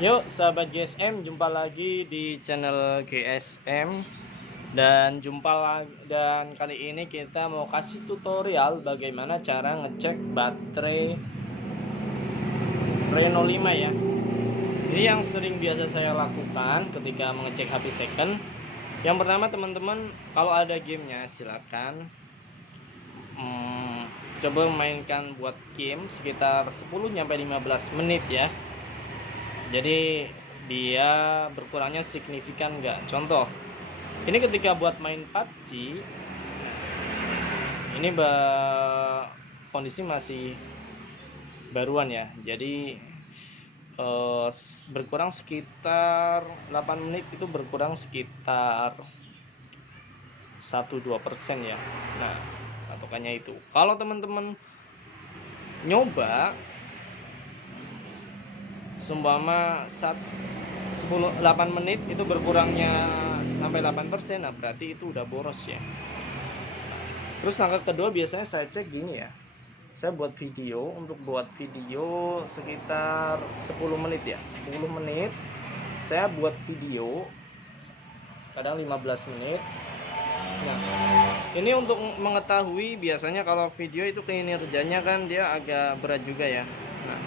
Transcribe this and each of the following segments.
Yuk sahabat GSM, jumpa lagi di channel GSM dan kali ini kita mau kasih tutorial bagaimana cara ngecek baterai Reno 5 ya. Ini yang sering biasa saya lakukan ketika mengecek HP second. Yang pertama teman-teman, kalau ada gamenya silakan coba mainkan buat game sekitar 10-15 menit ya. Jadi dia berkurangnya signifikan enggak. Contoh, ini ketika buat main PUBG, ini kondisi masih baruan ya. Jadi berkurang sekitar 8 menit itu berkurang sekitar 1-2% ya. Nah, patokannya itu. Kalau teman-teman nyoba seumpama 8 menit itu berkurangnya sampai 8%, nah berarti itu udah boros ya. Terus langkah kedua biasanya saya cek gini ya, saya buat video, untuk buat video sekitar 10 menit ya, 10 menit saya buat video, kadang 15 menit. Nah, ini untuk mengetahui biasanya kalau video itu kinerjanya kan dia agak berat juga ya. Nah,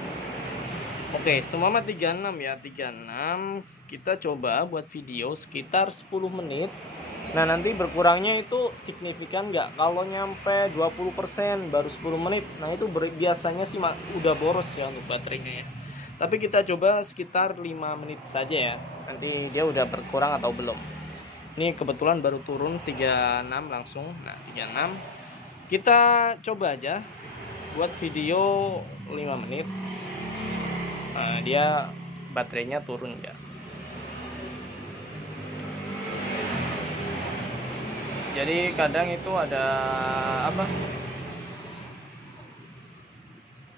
oke, semua 36 ya, 36 kita coba buat video sekitar 10 menit. Nah, nanti berkurangnya itu signifikan nggak? Kalau nyampe 20% baru 10 menit, nah itu biasanya sih udah boros ya untuk baterainya ya. Tapi kita coba sekitar 5 menit saja ya, nanti dia udah berkurang atau belum. Ini kebetulan baru turun 36 langsung. Nah, 36 kita coba aja buat video 5 menit. Nah, dia baterainya turun ya. Jadi kadang itu ada apa,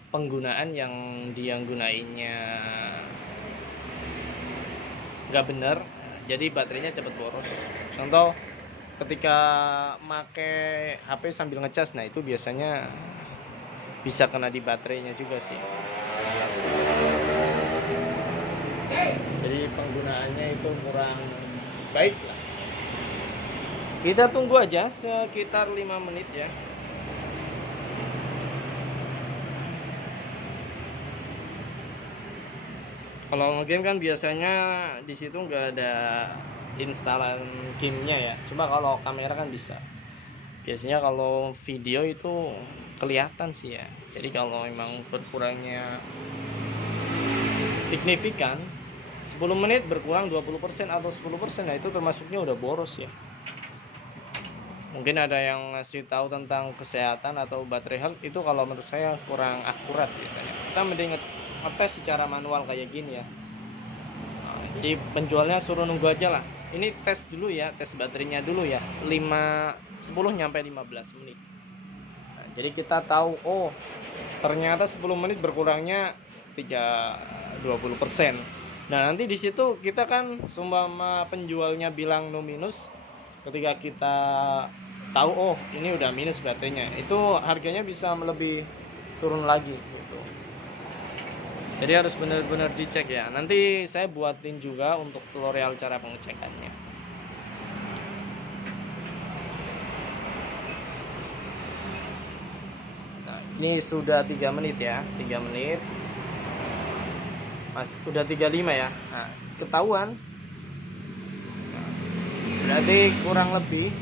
penggunaan yang dia gunainnya nggak bener, jadi baterainya cepet boros. Contoh ketika make HP sambil ngecas, nah itu biasanya bisa kena di baterainya juga sih. Jadi penggunaannya itu kurang baik lah. Kita tunggu aja sekitar 5 menit ya. Kalau ngegame kan biasanya di situ nggak ada instalan gamenya ya. Cuma kalau kamera kan bisa. Biasanya kalau video itu kelihatan sih ya. Jadi kalau memang berkurangnya signifikan, 10 menit berkurang 20% atau 10%, nah itu termasuknya udah boros ya. Mungkin ada yang ngasih tahu tentang kesehatan atau baterai health, itu kalau menurut saya kurang akurat biasanya. Kita mending ngetes secara manual kayak gini ya. Nah, jadi penjualnya suruh nunggu aja lah. Ini tes dulu ya, tes baterainya dulu ya, 10-15 menit. Nah, jadi kita tahu, oh ternyata 10 menit berkurangnya 20%. Nah, nanti di situ kita kan seumpama penjualnya bilang no minus, ketika kita tahu oh ini udah minus baterainya, itu harganya bisa lebih turun lagi gitu. Jadi harus benar-benar dicek ya. Nanti saya buatin juga untuk tutorial cara pengecekannya. Nah, ini sudah 3 menit ya, 3 menit. Mas udah 35 ya. Nah, ketahuan. Nah, berarti kurang lebih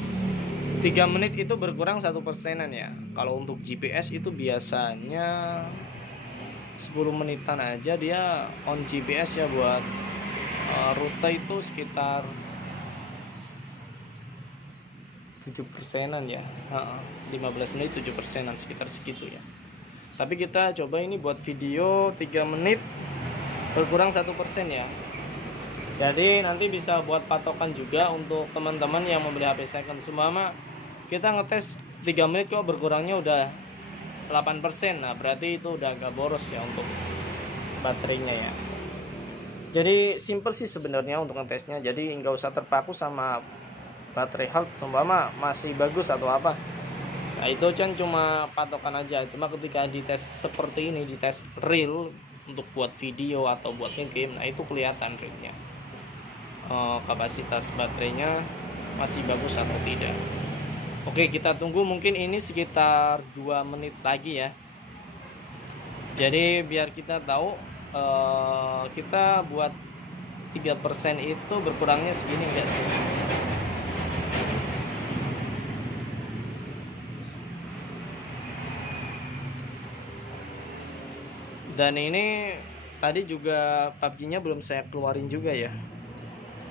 3 menit itu berkurang 1%-an ya. Kalau untuk GPS itu biasanya 10 menitan aja dia on GPS ya, buat rute itu sekitar 7%-an ya. 15 menit 7%-an, sekitar segitu ya. Tapi kita coba ini buat video 3 menit berkurang 1% ya. Jadi nanti bisa buat patokan juga untuk teman-teman yang membeli HP second. Seumpama kita ngetes 3 menit kok berkurangnya udah 8%, nah berarti itu udah agak boros ya untuk baterainya ya. Jadi simple sih sebenarnya untuk ngetesnya, jadi nggak usah terpaku sama baterai health seumpama masih bagus atau apa. Nah itu kan cuma patokan aja. Cuma ketika dites seperti ini, dites real, untuk buat video atau buat game, nah itu kelihatan rate-nya, kapasitas baterainya masih bagus atau tidak. Oke, kita tunggu mungkin ini sekitar 2 menit lagi ya. Jadi biar kita tahu kita buat 3% itu berkurangnya segini enggak sih. Dan ini tadi juga PUBG-nya belum saya keluarin juga ya,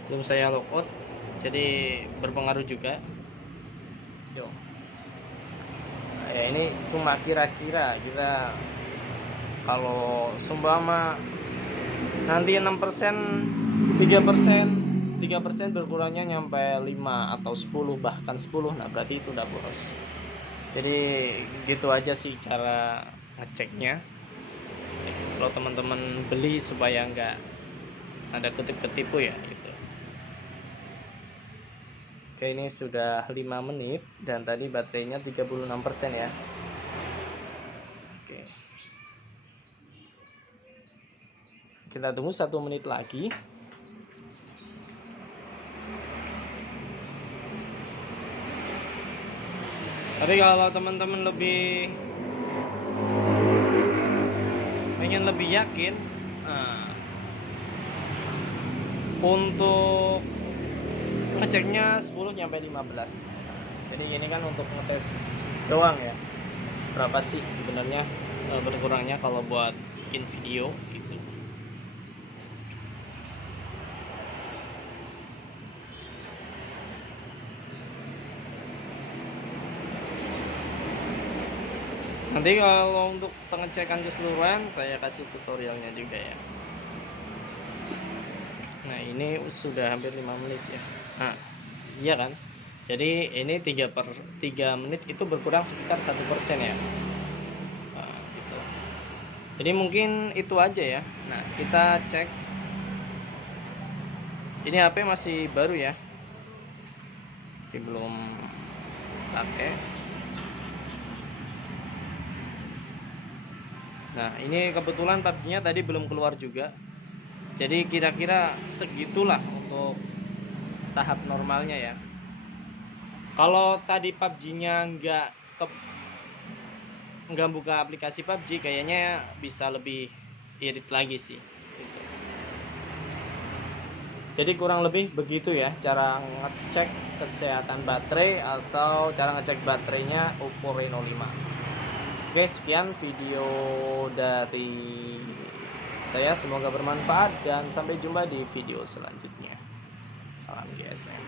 belum saya logout, jadi berpengaruh juga. Yo. Nah, ya ini cuma kira-kira kita kalau sumpama nanti 6%, 3% berkurangnya nyampe 5 atau 10, bahkan 10, nah berarti itu udah boros. Jadi gitu aja sih cara ngeceknya. Kalau teman-teman beli supaya nggak ada ketipu ya gitu. Oke, ini sudah 5 menit dan tadi baterainya 36% ya. Oke, kita tunggu 1 menit lagi. Tapi kalau teman-teman pengen lebih yakin, nah, untuk ngeceknya 10 sampai 15. Jadi ini kan untuk ngetes doang ya, berapa sih sebenarnya berkurangnya kalau buat bikin video gitu. Nanti kalau untuk pengecekan keseluruhan saya kasih tutorialnya juga ya. Nah ini sudah hampir 5 menit ya. Nah iya kan, jadi ini 3 menit itu berkurang sekitar 1% ya. Nah, gitu. Jadi mungkin itu aja ya. Nah kita cek, ini HP masih baru ya, jadi belum pakai. Nah ini kebetulan PUBG-nya tadi belum keluar juga, jadi kira-kira segitulah untuk tahap normalnya ya. Kalau tadi PUBG-nya nggak buka aplikasi PUBG, kayaknya bisa lebih irit lagi sih gitu. Jadi kurang lebih begitu ya cara ngecek kesehatan baterai atau cara ngecek baterainya Oppo Reno 5. Oke, sekian video dari saya, semoga bermanfaat dan sampai jumpa di video selanjutnya. Salam GSM.